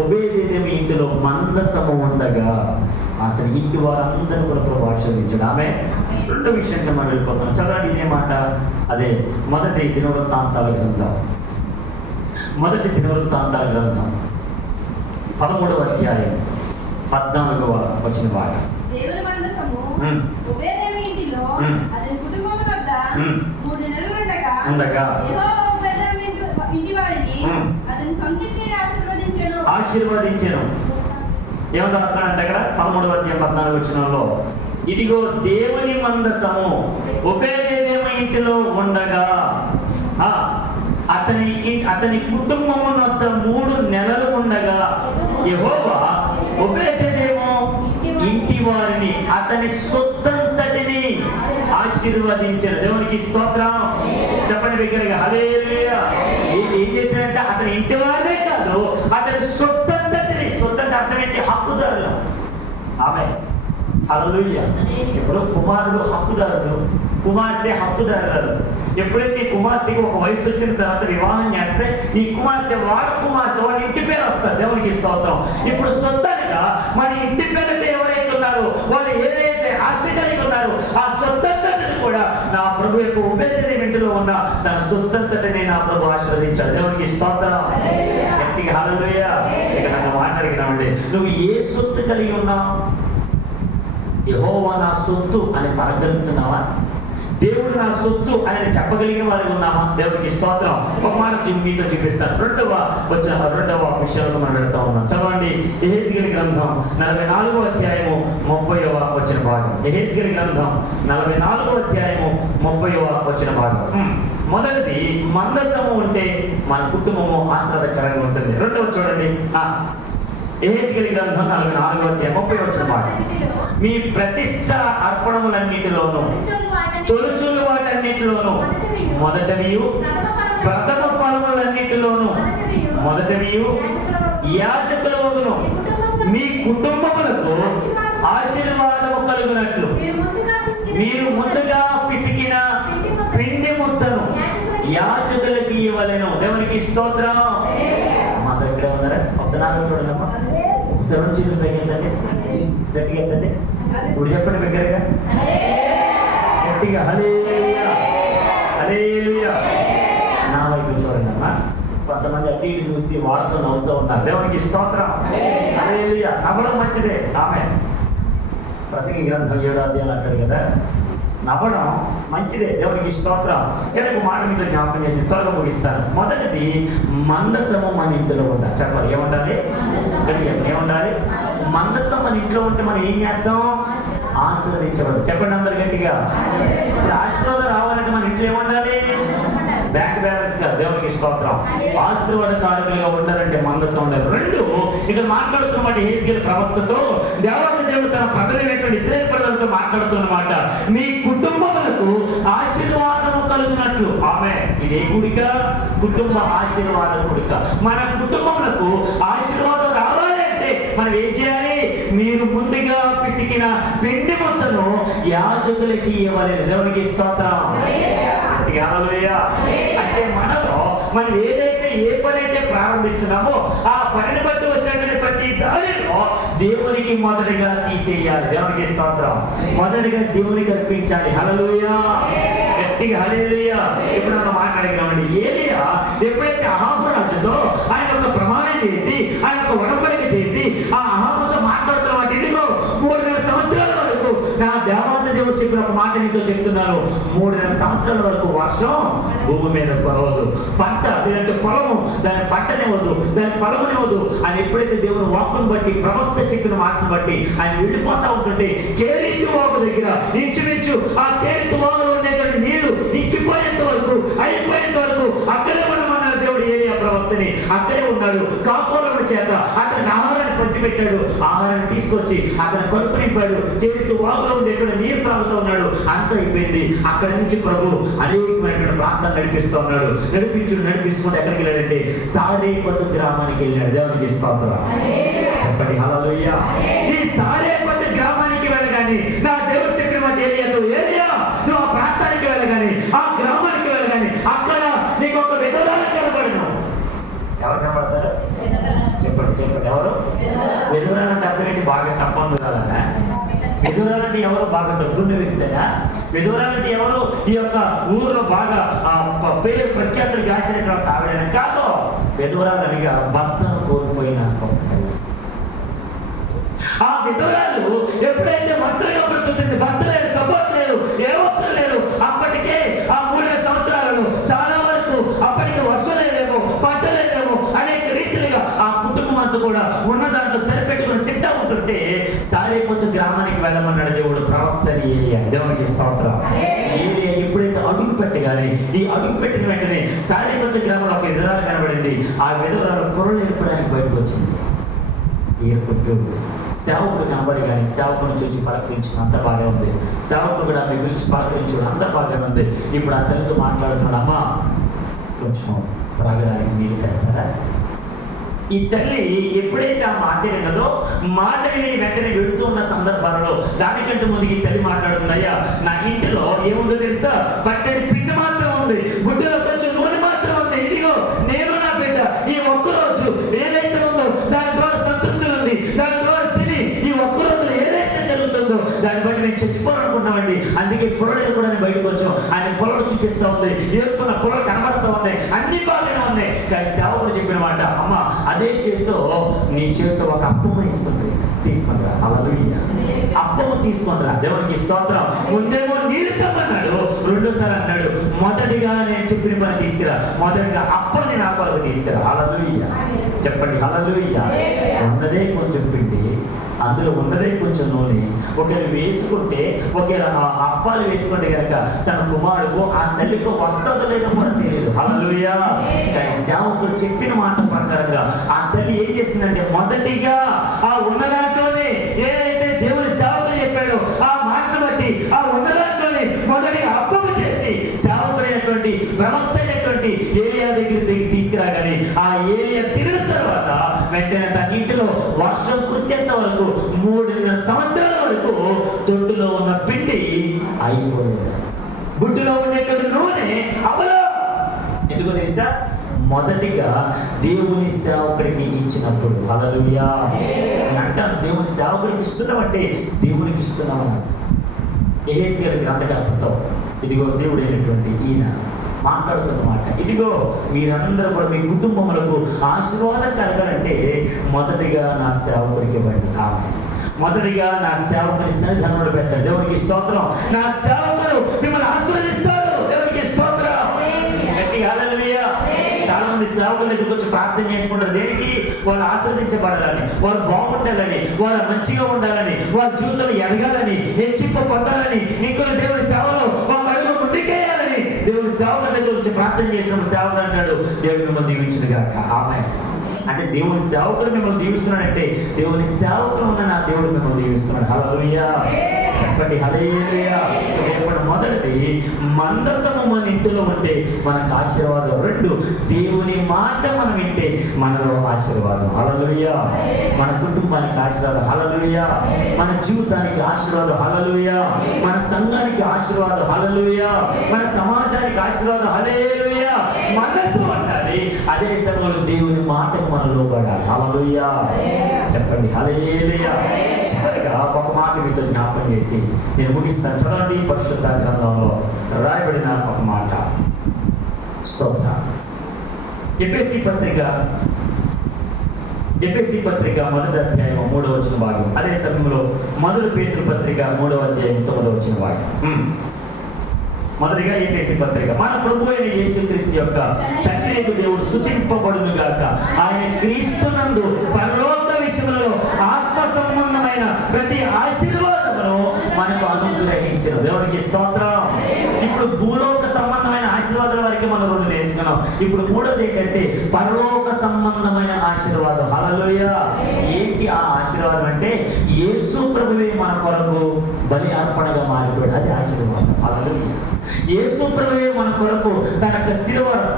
ఒబేదెదోము ఇంటిలో మందసము ఉండగా అతని ఇంటి వారందరూ కూడా ప్రభు ఆశీర్వదించాడు. ఆమె రెండో విషయంగా మనం వెళ్ళిపోతున్నాం. చదవండి ఇదే మాట. అదే మొదటి దినవృత్తాంతాల గ్రంథం, మొదటి దినవృత్తాంతాల గ్రంథం 13వ అధ్యాయం 14వ వచన మాట. దేవుని మందసము ఒబేదెదోము ఇంటిలో అతని కుటుంబం వద్ద 3 నెలలు ఉండగా యెహోవా ఒబేదెదోము ఇంటి వారిని అతని సొంతింటిని ఆశీర్వదించెను. ఏమని రాస్తున్నాడంటే అక్కడ 13వ అధ్యాయం 14వ వచనంలో, ఇదిగో దేవుని మందసము ఒబేదెదోము ఇంటిలో ఉండగా అతని కుటుంబము వద్ద 3 నెలలు ఉండగా యెహోవా ఒబేదెదోము ఇంటి వారిని అతని సొత్తంతటిని ఆశీర్వదించారు. దేవునికి స్తోత్రం. చెప్పండి బిగ్గరగా హల్లెలూయా. ఏం చేశాడంటే అతని ఇంటి వారినే కాదు, అతని సొత్తంతటిని, సొత్తంటే అర్థం ఏంటి? హక్కుదారులు. ఆమె హల్లెలూయా. ఇప్పుడు కుమారుడు హక్కుదారుడు, కుమార్తె హక్కుదారులు. ఎప్పుడైతే ఈ కుమార్తెకి ఒక వయసు వచ్చిన తర్వాత వివాహం చేస్తే ఈ కుమార్తె వాడి కుమార్తె వాడి ఇంటి పేరు వస్తారు. దేవునికి స్తోత్రం. ఇప్పుడు సొంతంగా మన ఇంటి పేరుతో ఎవరైతే ఉన్నారో వాళ్ళు ఏదైతే ఆశ కలిగి ఉన్నారో ఆ సొంతంతటిని కూడా నా ప్రభు యొక్క ఒబేదెదోము ఇంటిలో ఉన్న తన సొంతంతటిని నా ప్రభు ఆశీర్వదించాడు. దేవునికి స్తోత్రం, గట్టిగా హల్లెలూయా. ఇక నన్ను మాట్లాడినామండి, నువ్వు ఏ సొత్తు కలిగి ఉన్నావు? యెహోవా నా సొత్తు అని పరగలుగుతున్నావా? దేవుడు నా సొత్తు అని చెప్పగలిగిన వారికి ఉన్నామా? దేవుడికి స్తోత్రం. ఒక మాట మీతో చూపిస్తాను. రెండవ విషయంలో మనం వెళ్తా ఉన్నాం. చదవండి యెహెజ్కేలు గ్రంథం 44వ అధ్యాయము 30వ వచన భాగం. యెహెజ్కేలు గ్రంథం 44వ అధ్యాయము 30వ వచన భాగం. మొదటిది, మందసము ఉంటే మన కుటుంబము ఆశీర్వాదకరంగా ఉంటుంది. రెండవ చూడండి, యెహెజ్కేలు గ్రంథం 44వ అధ్యాయం 30వ వచన భాగం. మీ ప్రతిష్ట అర్పణములన్నిటిలోనూ తొలుచులు వాటన్నిటిలోనూ మొదటవియు, ప్రథమ ఫలములన్నిటిలోనూ మొదటవియు యాజకులగును మీ కుటుంబములకు ఆశీర్వాదము కలుగునట్లు మీరు ముందుగా పిసికిన పిండి ముద్దను యాజకులకు ఇవ్వలేను. దేవునికి స్తోత్రం. మా దగ్గర ఉన్నారా? ఒకసారి చూడండమ్మా, సెవెన్ చేతులు పైకి ఎత్తండి, గట్టిగా ఎత్తండి. ఇప్పుడు చెప్పండి బిగ్గరగా, గట్టిగా హల్లెలూయా, హల్లెలూయా. నా వైపు చూడండి అమ్మా. కొంతమంది అటు ఇటు చూసి వాడుతూ నవ్వుతూ ఉన్నారు. దేవునికి స్తోత్రం, హల్లెలూయా. నవ్వడం మంచిదే. ఆమె ప్రసంగి గ్రంథం 7వ అధ్యాయం అంటాడు కదా, నవ్వడం మంచిదే. దేవునికి స్తోత్రం. ఒక మాట మీతో జ్ఞాపకం చేసి త్వరగా ముగిస్తాను. మొదటిది, మందసము మన ఇంటిలో ఉండాలి. చెప్పాలి, ఏముండాలి? ఏముండాలి? మందసం మన ఇంట్లో ఉంటే మనం ఏం చేస్తాం? ఆశీర్వదించబడు. చెప్పండి అందరు గట్టిగా. ఇప్పుడు ఆశీర్వాదం రావాలంటే మన ఇంట్లో ఏముండాలి? బ్యాంక్ బ్యాలెన్స్ గా. దేవునికి స్తోత్రం. ఆశీర్వాదకారులుగా ఉండాలంటే మందసం ఉండాలి. రెండు, ఇక్కడ మాట్లాడుతున్నమాట యెహెజ్కేలు ప్రవక్తతో దేవుడు తన ప్రజలైనటువంటి ఇశ్రాయేలు ప్రజలతో మాట్లాడుతున్నమాట. మీ కుటుంబములకు ఆశీర్వాదము కలుగునట్లు. ఆమె ఇదే కూడిక, కుటుంబ ఆశీర్వాద కూడిక. మన కుటుంబములకు ఆశీర్వాదం రావాలి అంటే మనం ఏం చేయాలి? మీరు ముందుగా పిసికిన పిండి ముద్దను యాజకులకి ఇవ్వలేదు. దేవునికి స్తోత్రం. హల్లెలూయా. అంటే మనలో మనం ఏదైతే ఏ పని అయితే ప్రారంభిస్తున్నామో ఆ పనిని బట్టి వచ్చినటువంటి ప్రతి దానిలో దేవునికి మొదటిగా తీసేయాలి. దేవునికి స్తోత్రం. మొదటిగా దేవునికి అర్పించాలి. హల్లెలూయా, గట్టిగా హల్లెలూయా. ఇప్పుడు మనం మాట్లాడగలమండి. ఏలియా ఎప్పుడైతే అహాబు రాజుతో ఆయన ఒక ప్రమాణం చేసి ఆయన ఒక ఉడంబడిక చేసి ఆ అహాబుతో మాట్లాడుతున్న వాటి ఇదిగో 3.5 సంవత్సరాల వరకు నా దేవాంత దేవుడు చెప్పిన ఒక మాట నీతో చెప్తున్నాను. 3.5 సంవత్సరాల వరకు వర్షం భూమి మీద పడవదు, పంట లేదంటే పొలము దాని పంటనివ్వదు, దాని ఫలమునివ్వదు అని ఎప్పుడైతే దేవుని వాక్కును బట్టి ప్రవక్త చెప్పిన మాటను బట్టి ఆయన వెళ్ళిపోతా ఉంటుంటే కేరీతు వాగు దగ్గర ఇంచుమించు ఆ కేరీతు వాగులో ఉండేటువంటి నీళ్లు ఇంకిపోయేంత వరకు అయిపోయేంత వరకు అక్కడే ఉండమన్నారు దేవుడు ఏలియా ప్రవక్తని. అక్కడే ఉన్నాడు. కాకోలముల చేత అతనికి ఆహారాన్ని పంచిపెట్టాడు. ఆహారాన్ని తీసుకొచ్చి అతని కడుపు నింపాడు. కేరీతు వాగులో ఉండేటువంటి నీరు తాగుతూ ఉన్నాడు. అంత అయిపోయింది. అక్కడి నుంచి ప్రభు అనేకమైనటువంటి ప్రాంతం నడిపిస్తూ ఉన్నాడు. నడిపిస్తుంటే ఎక్కడికి వెళ్ళాడంటే సారేపతు గ్రామానికి వెళ్ళాడు. దేవునికి స్తోత్రం. చెప్పండి హల్లెలూయా. ఈ సారేపతు గ్రామానికి వెళ్ళగానే నా దేవుడు చెప్పిన మాట ఏలియాతో, ఏలియా నువ్వు ఆ ప్రాంతానికి వెళ్ళగానే ఆ గ్రామానికి వెళ్ళగానే అక్కడ నీకు ఒక విధవరాలు కనబడను. ఎవరు కనబడతారు? చెప్పండి ఎవరు? విధవరాలంటే అర్థం ఏంటి? బాగా సంపన్నురాలనా? విధవరాలంటే ఎవరు? బాగా డబ్బున్న వ్యక్తినా? విధవరాలంటే ఎవరు? ఈ యొక్క ఊర్లో బాగా పేరు ప్రఖ్యాతులు గాంచినటువంటి ఆవిడైనా కాదు. విధవరాలనిగా భర్తను కోల్పోయిన ఆ విధవరాలు ఎప్పుడైతే ఒంటరిగా బ్రతుకుతుంది, భర్త లేదు, సపోర్ట్ లేదు, ఏ ఒక్కరు లేరు. అప్పటికే ఆ 3 సంవత్సరాలను చాలా వరకు అప్పటికి వర్షం లేదేమో, పంట లేదేమో, అనేక రీతిలుగా ఆ కుటుంబం అంతా కూడా ఉన్న దాంట్లో సరిపెట్టుకుని తింటా ఉంటుంటే సారేపతు గ్రామానికి వెళ్ళమన్నాడు దేవుడు ప్రవక్తని ఏలియా. దేవునికి స్తోత్రం. ఏలియా ఎప్పుడైతే అడుగు పెట్టగానే ఈ అడుగు పెట్టిన వెంటనే సారేపతు గ్రామంలో ఒక విధవరాలు కనబడింది. ఆ విధవరాలు పొరలు ఏర్పడానికి బయటకు వచ్చింది. ఏర్పట్టు సేవకుడు కనబడి కానీ సేవకుని చూసి పలకరించడం అంత బాగా ఉంది. సేవకుడు కూడా ఆమె పిలిచి పలకరించడం అంత బాగానే ఉంది. ఇప్పుడు ఆ తల్లితో మాట్లాడుతున్నాడు, అమ్మా కొంచెం త్రాగడానికి నీళ్ళు తెస్తారా? ఈ తల్లి ఎప్పుడైతే ఆ మాట విన్నదో మాట విని వెంటనే వెళుతూ ఉన్న సందర్భాలలో దానికంటే ముందుకు ఈ తల్లి మాట్లాడుతుంది, అయ్యా నా ఇంటిలో ఏముందో తెలుసా? పట్టడి పిండి మాత్రం ఉంది, గుడ్డలో కొంచెం నూనె మాత్రం ఉంది. ఇదిగో నేను నా బిడ్డ ఈ ఒక్కరోజు ఏదైతే ఉందో దాని ద్వారా సంతృప్తి ఉంది. దాని ద్వారా తిని ఈ ఒక్కరోజు ఏదైతే జరుగుతుందో దాన్ని బట్టి నేను చచ్చిపోవాలనుకున్నామండి. అందుకే పొరలు కూడా బయటకు వచ్చాం. ఆయన పొలలు చూపిస్తూ ఉంది, ఏర్కొన్న పొలలు కనబడుతూ ఉన్నాయి, అన్ని బాగానే ఉన్నాయి. కానీ సేవకుడు చెప్పిన మాట, అమ్మ అదే చేతితో నీ చేతితో ఒక అప్పము తీసుకుంటా. హల్లెలూయా. అప్పము తీసుకుంటా. దేవునికి స్తోత్రం. ముందేమో నీళ్ళు తెమ్మన్నాడు, రెండోసారి అన్నాడు మొదటిగా నేను చెప్పిన పని తీసుకురా, మొదటిగా అప్పని నా కొరకు తీసుకురా. హల్లెలూయా. చెప్పండి హల్లెలూయా. ఉన్నదే కొంచెం పిండి, అందులో ఉన్నదే కొంచెం నూనె ఒకరు వేసుకుంటే ఒకేలా అప్పాలు వేసుకుంటే కనుక తన కుమారుడు ఆ తల్లికి వస్తుందో లేదో కూడా తెలియదు. హల్లెలూయా. కానీ సేవకుడు చెప్పిన మాట ప్రకారంగా ఆ తల్లి ఏం చేస్తుందంటే మొదటిగా ఆ ఉన్న దాంట్లోనే ఏదైతే దేవుని సేవకుడు చెప్పాడో ఆ మాటను బట్టి ఆ ఉన్న దాంట్లోనే మొదటిగా అప్పము చేసి సేవకుడైనటువంటి ప్రవక్త అయినటువంటి ఏలియా దగ్గరికి తీసుకురాగానే ఆ ఏలియా తిరిగిన తర్వాత వెంటనే తన ఇంటిలో వర్షం కురిసేంత వరకు 3.5 సంవత్సరాల వరకు తొట్టులో ఉన్న పిండి అయిపోలేదు, బుడ్డులో ఉండేటువంటి నూనె అవలో. ఎందుకో తెలుసా? మొదటిగా దేవుని సేవకుడికి ఇచ్చినప్పుడు. హల్లెలూయా. అంటాను దేవుని సేవకుడికి ఇస్తున్నామంటే దేవునికి ఇస్తున్నామని ఎహెజ్కేలు గ్రంథకర్తతో ఇదిగో దేవుడైనటువంటి ఈయన మాట్లాడుతున్నమాట. ఇదిగో మీరందరూ కూడా మీ కుటుంబములకు ఆశీర్వాదం కలగాలంటే మొదటిగా నా సేవకుడికి ఇవ్వండి. మొదటిగా నా సేవకుని సన్నిధానంలో పెట్టండి. దేవునికి స్తోత్రం. నా సేవకుడు మిమ్మల్ని ఆశీర్వదిస్తాడు. దేవునికి స్తోత్రం. గట్టిగా హల్లెలూయా. చాలా మంది సేవకుల దగ్గరికి వచ్చి ప్రార్థన చేసుకుంటారు. దేనికి? వాళ్ళు ఆశీర్వదించబడాలని, వాళ్ళు బాగుండాలని, వాళ్ళు మంచిగా ఉండాలని, వాళ్ళ జీవితంలో ఎదగాలని, హెచ్చింపు పొందాలని, ఇంకొక దేవుని సేవలో ఒక అడుగు ముందుకేయాలని దేవుని సేవకుల దగ్గర వచ్చి ప్రార్థన చేసినప్పుడు సేవకుడు అంటాడు, దేవుడు మిమ్మల్ని దీవించును గాక. ఆమేన్. అంటే దేవుని సేవకుడు మిమ్మల్ని దీవిస్తున్నాడంటే దేవుని సేవకులు ఉన్న నా దేవుడు మిమ్మల్ని దీవిస్తున్నాడు. హల్లెలూయా. చెప్పండి హల్లెలూయా. రేపటి మొదటిది మందసము మన ఇంటిలో ఉంటే మనకు ఆశీర్వాదం. 2 దేవుని మాట మనం వింటే మనలో ఆశీర్వాదం. హల్లెలూయా. మన కుటుంబానికి ఆశీర్వాదం. హల్లెలూయా. మన జీవితానికి ఆశీర్వాదం. హల్లెలూయా. మన సంఘానికి ఆశీర్వాదం. హల్లెలూయా. మన సమాజానికి ఆశీర్వాదం. హల్లెలూయా. మనసు ఉండాలి. అదే సమయంలో దేవుని మాటకు మనం లోబడాలి. హల్లెలూయా చెప్పండి, హల్లెలూయా. చివరిగా ఒక మాట మీతో జ్ఞాపకం చేసి నేను ముగిస్తాను. చదవండి, పరిశుద్ధ గ్రంథంలో రాయబడిన ఒక మాట. స్తోత్రం. ఎఫెసీ పత్రిక 1వ అధ్యాయం 3వ వచన భాగం. అదే సమయంలో 1 పేతురు పత్రిక 3వ అధ్యాయం 9వ వచన భాగం. మొదటిగా ఎఫెసీ పత్రిక. మన ప్రభు అయిన యేసుక్రీస్తు యొక్క తండ్రి దేవుడు స్తుతింపబడును గాక. ఆయన క్రీస్తునందు పరలోక విషయములలో ఆత్మ సంబంధమైన ప్రతి ఆశీర్వాదమును మనకు అనుగ్రహించిన దేవునికి స్తోత్రం. ఇప్పుడు భూలోక సంబంధమైన ఆశీర్వాదాల వరకు మనం 2 నేర్చుకున్నాం. ఇప్పుడు 3వది ఏంటంటే పరలోక సంబంధమైన ఆశీర్వాదం. హల్లెలూయా. ఏంటి ఆ ఆశీర్వాదం అంటే యేసు ప్రభువే మన కొరకు బలి అర్పణగా మారిపోయాడు. అది ఆశీర్వాదం. హల్లెలూయా. యేసు ప్రభువే మన కొరకు తన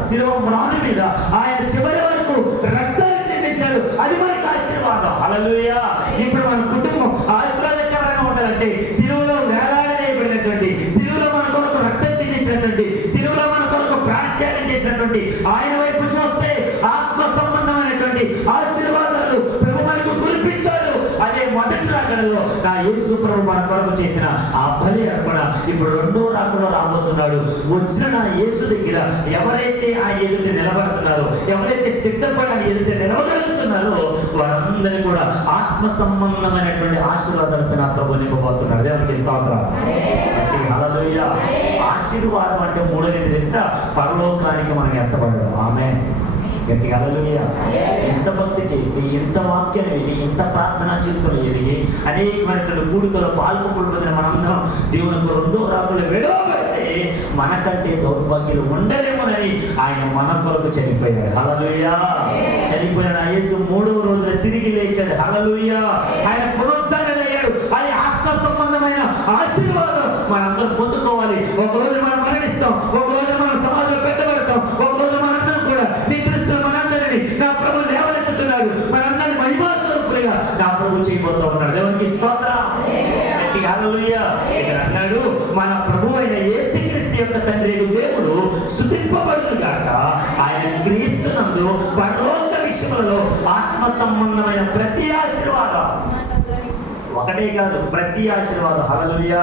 శిలువ మ్రాను మీద ఆయన చివరి వరకు రక్తాన్ని చెందించాడు. అది మనకు ఆశీర్వాదం. హల్లెలూయా. ఇప్పుడు మన కుటుంబం ఆశీర్వాదకరంగా ఉండాలంటే శిలువలో వేలాడవేయబడినటువంటి, శిలువలో మన కొరకు రక్తం చెందించినటువంటి, శిలువలో మన కొరకు ప్రాణత్యాగం చేసినటువంటి ఆయన వైపు చూస్తే ఆత్మ సంబంధమైనటువంటి ఆశీర్వాదాలు ప్రభు మనకు కురిపించాడు. అదే మొదటి రాకడలో నా యేసు ప్రభు మన కొరకు చేసిన ఆ బలి అర్పణ ఇప్పుడు 2వ రాకడలో రాబోతున్నాడు. వచ్చిన నా యేసు దగ్గర ఎవరైతే ఆయన ఎదుట నిలబడుతున్నారో, ఎవరైతే సిద్ధపడి ఆయన ఎదుట నిలబడగలుగుతున్నారో వారందరూ కూడా ఆత్మ సంబంధమైనటువంటి ఆశీర్వాదాలతో నా ప్రభు నింపబోతున్నాడు. దేవునికి స్తోత్రం. హల్లెలూయా. ఆశీర్వాదం అంటే 3 తెలుసా? పరలోకానికి మనం ఎత్తబడడం. ఆమేన్. గట్టిగా హల్లెలూయా. ఎంత భక్తి చేసి, ఎంత వాక్యాన్ని విని, ఎంత ప్రార్థనా జీవితంలో ఎదిగి అనేకమైనటువంటి కూడికలో పాల్గొనబడిన మనందరం దేవునికి 2వ రాకడలో విడవబడితే మనకంటే దౌర్భాగ్యులు ఉండలేమోనని ఆయన మన కొరకు చనిపోయాడు. హల్లెలూయా. చనిపోయిన యేసు 3వ రోజున తిరిగి లేచాడు. హల్లెలూయా. ఆయన పునరుద్ధరణయ్యాడు. అది ఆత్మ సంబంధమైన ఆశీర్వాదం మనందరం పొందుకోవాలి. ఒక రోజు మనం మరణిస్తాం, ఒక రోజు మనం సమాజంలో పెట్టబడతాం, ఒక రోజు మనందరం కూడా నిద్రిస్తున్న మనందరినీ నా ప్రభు లేవనెత్తుతున్నాడు. మనందరినీ మహిమా స్వరూపులుగా నా ప్రభు చేయబోతూ ఉన్నాడు. దేవునికి స్తోత్రం. గట్టిగా హల్లెలూయా. ఇక్కడ అన్నాడు, మన ప్రభు అయిన యేసుక్రీస్తు యొక్క తండ్రి దేవుడు స్తుతింపబడును గాక. ఆయన క్రీస్తునందు పరలోక విషయములలో ఆత్మ సంబంధమైన ప్రతి ఆశీర్వాదం, ఒకటే కాదు ప్రతి ఆశీర్వాదం. హల్లెలూయా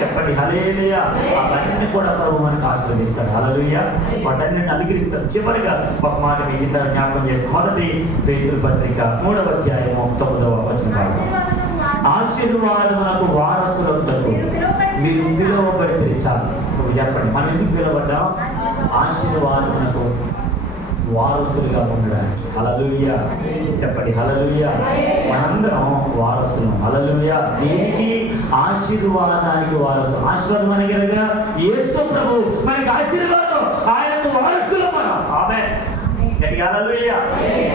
చెప్పండి, హల్లెలూయా. అవన్నీ కూడా ప్రభు మనకు ఆశీర్వదిస్తాడు. హల్లెలూయా. వాటన్నిటిని అనుగ్రహిస్తాడు. చివరిగా ఒక మాట మీ కింద జ్ఞాపకం చేస్తాం. 1 పేతురు పత్రిక 3వ అధ్యాయం 9వ వచనం. ఆశీర్వాదమునకు వారసులకు మీరు పిలువబడితే చాలు. చెప్పండి, మనం ఎందుకు పిలువబడ్డాం? ఆశీర్వాదమునకు వారసులుగా ఉండడానికి. హల్లెలూయా చెప్పండి, హల్లెలూయా. మనందరం వారసులం. హల్లెలూయా. దీనికి ఆశీర్వాదానికి వారసు. ఆశీర్వాదం అనగా యేసు ప్రభు మనకి ఆశీర్వాదం, ఆయనకు వారసులం మనం. ఆమేన్. గట్టిగా హల్లెలూయా.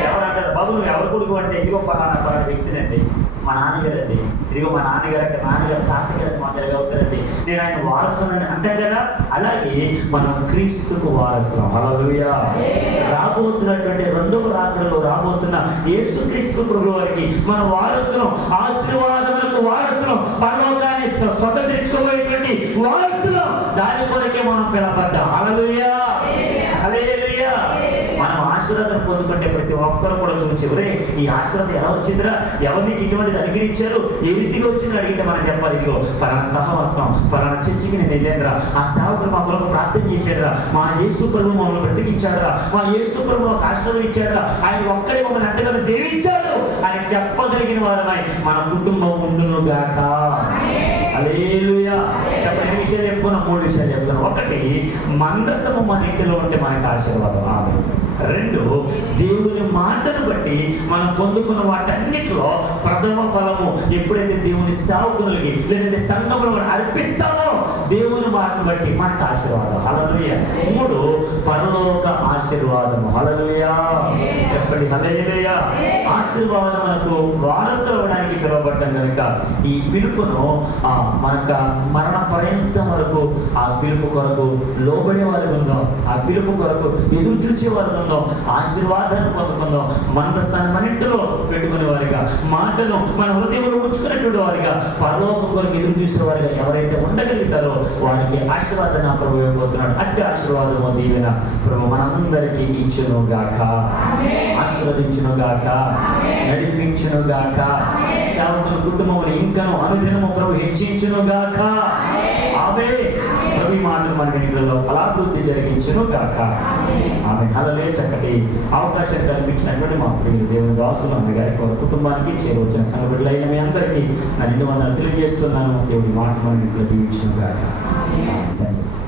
ఎవరంటారు, బాబు నువ్వు ఎవరు కొడుకు అంటే, ఇదిగో పలానా వ్యక్తినండి, మా నాన్నగారండి, ఇదిగో మా నాన్నగారు తాతగారు మా దగ్గర అవుతారండి, నేను ఆయన వారసుని అంటే కదా. అలాగే మనం క్రీస్తుకు వారసులం. హల్లెలూయా. రాబోతున్నటువంటి 2వ రాకడలో రాబోతున్న యేసుక్రీస్తు ప్రభు వారికి మన వారసులం, ఆశీర్వాదములకు వారసులం, పరలోకాన్ని స్వతంత్రించుకోబోయేటువంటి వారసులం. దాని కొరకే మనం పిలవబడ్డాం. హల్లెలూయా, హల్లెలూయా. మనం ఆశీర్వాదం పొందుకుంటే ప్రతి ఒక్కరు కూడా చూసి, ఎవరే ఈ ఆశీర్వాదం ఎలా వచ్చిందిరా, ఎవరు నీకు ఇటువంటి అనుగ్రహించారు, ఏ రీతిగా వచ్చింది అడిగితే మనం చెప్పాలి, ఇదిగో పలానా సహవాసం, పలానా చర్చికి నేను వెళ్ళానురా, ఆ సేవకుడు మా కొరకు ప్రార్థన చేశాడురా, మా యేసు ప్రభు మమ్మల్ని బ్రతికించాడురా, మా యేసు ప్రభు ఒక ఆశీర్వాదం ఇచ్చాడురా, ఆయన ఒక్కడే మమ్మల్ని అంతగా దీవించాడు అని చెప్పగలిగిన వారమై మన కుటుంబం ఉండును గాక. హల్లెలూయా. చెప్పండి, 2 విషయాలు చెప్పుకున్నాం, 3 విషయాలు చెప్పుకున్నాం. 1, మందసము మన ఇంటిలో ఉంటే మనకి ఆశీర్వాదం. 2, దేవుని మాటను బట్టి మనం పొందుకున్న వాటన్నిటిలో ప్రథమ ఫలము ఎప్పుడైతే దేవుని సేవకులకి లేదంటే సంఘములు మనం అర్పిస్తామో దేవుని మాటను బట్టి మనకు ఆశీర్వాదం. హల్లెలూయా. 3, పరలోక ఆశీర్వాదము. హల్లెలూయా చెప్పండి, హల్లెలూయా. ఆశీర్వాదం మనకు వారసులు అవ్వడానికి పిలువబడ్డం కనుక ఈ పిలుపును మనకు మరణ పర్యంతం వరకు ఆ పిలుపు కొరకు లోబడే వారికి ఉందాం, ఆ పిలుపు కొరకు ఎదురు చూచే వారికి ఉందాం, ఆశీర్వాదాన్ని పొందుకుందాం. మందస్థానం మనింటిలో పెట్టుకునే వారిగా, మాటను మన హృదయంలో ఉంచుకునేటువంటి వారిగా, పరలోకం కొరకు ఎదురు చూసే వారిగా ఎవరైతే ఉండగలుగుతారో వారికి ఆశీర్వాదన ప్రభు ఇవ్వబోతున్నాడు. అట్టి ఆశీర్వాదము దీవెన ప్రభు మనందరికీ ఇచ్చును గాక, ఆశీర్వదించును గాక, నడిపించును గాక, సేవకుల కుటుంబములు ఇంకను అనుదినము ప్రభు హెచ్చించును గాక. ఆమె ప్రభు ఈ మాటలు మన వెనుకలలో ఫలాభివృద్ధి జరిగించును గాక. ఆమె హల్లెలూయా. చక్కటి అవకాశం కల్పించినటువంటి మా ప్రియులు దేవుని దాసులు అన్నగారికి వారి కుటుంబానికి చేరవచ్చిన సంఘ బిడ్డలైన మీ అందరికీ నా నిండు వందనాలు తెలియజేస్తున్నాను. దేవుడి మాట మన వెనుకలో దీవించును గాక. థాంక్యూ.